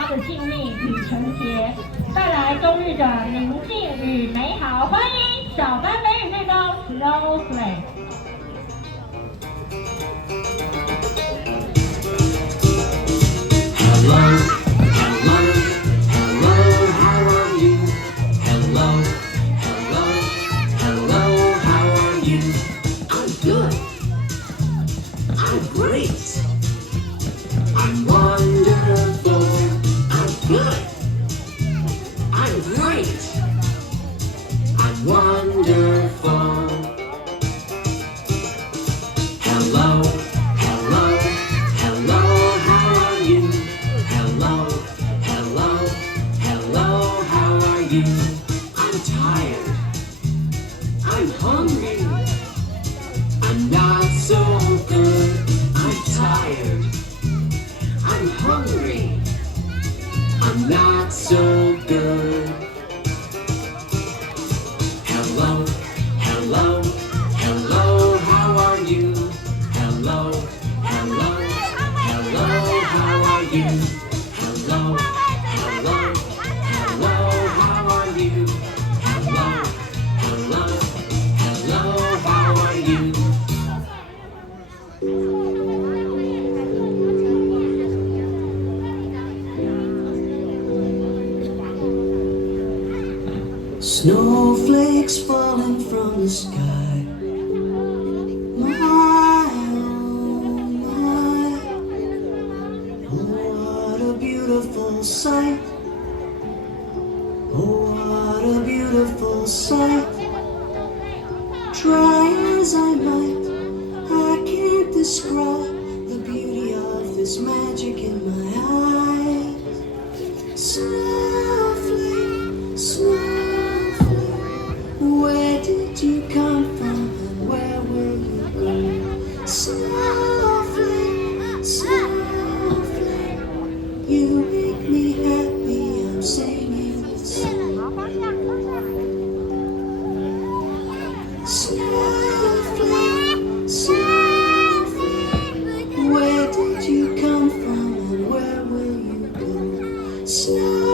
他的静谧与纯洁，带来冬日的宁静与美好。欢迎小班美语最高 Snowflake。Wonderful. Hello, hello, hello, how are you? Hello, hello, hello, how are you? I'm tired. I'm hungry. I'm not so good. I'm tired. I'm hungry. I'm not so good. Hello, hello, hello, how are you? Hello, hello, hello, how are you? Hello, hello, hello, how are you? Hello, hello, hello, how are you? Snowflakes falling from the sky. My, oh my, oh what a beautiful sight. Oh what a beautiful sight. Try as I might, I can't describe the beauty of this magic in my eyes. Snowflake, snowflake, where did you come from and where will you go? Snowflake, snowflake, you make me happy, I'm singing this song. Snowflake, snowflake, where did you come from and where will you go? Snowflake,